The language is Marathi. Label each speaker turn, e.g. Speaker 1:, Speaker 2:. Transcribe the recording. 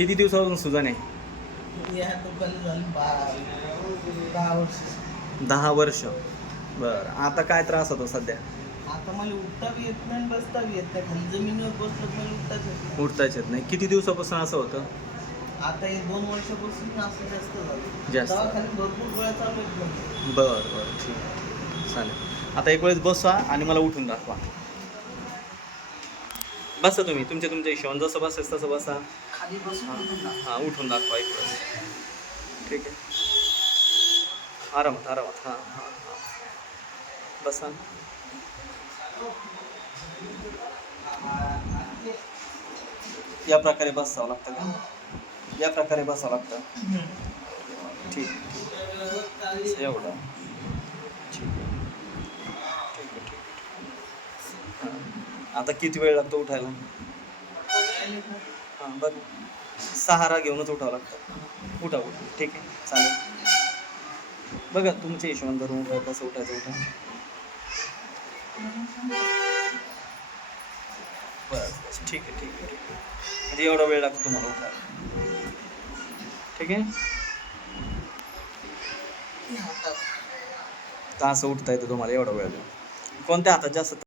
Speaker 1: किती दिवसापासून सुजन आहे?
Speaker 2: या दुकानात झाली बारा दहा वर्ष.
Speaker 1: दहा वर्ष. बरं. आता काय त्रास होतो सध्या?
Speaker 2: आता मला उठता बी येत नाही आणि बसता बी येत नाही. खाली जमिनीवर बसलं तर मला उठताच येत नाही.
Speaker 1: उठताच येत नाही. किती दिवसापासून असं होतं?
Speaker 2: आता हे दोन वर्षापासून असं जास्त झालं.
Speaker 1: जास्त.
Speaker 2: दवाखान्यात भरपूर गोळ्या चालू आहेत पण.
Speaker 1: बरं बरं. ठीक आहे. चालेल. आता एक वेळेस बसा आणि मला उठून दाखवा. बसा तुम्ही तुमच्या तुमच्या हिशोबाने जसं बसायचं तसं बसा.
Speaker 2: खाली.
Speaker 1: हां. उठून दाखवा. एक वेळेस. ठीक आहे. आरामात आरामात. हां हां हां. बसा. या प्रकारे बसावं लागतं का? या प्रकारे बसावं लागतं? ठीक. एवढं. ठीक. ठीक ठीक. आता किती वेळ लागतो उठायला? हां बरं सहारा घेऊनच उठावं लागतं. उठा उठा. ठीक आहे चालेल. बघा तुमच्या हिशोबाने धरून उठा कसं उठायचं उठा. बस बस. ठीक आहे ठीक आहे ठीक आहे. म्हणजे एवढा वेळ लागतो तुम्हाला उठायला. ठीक आहे? असं उठता येतं तुम्हाला एवढा वेळ कोणत्या हातात जास्त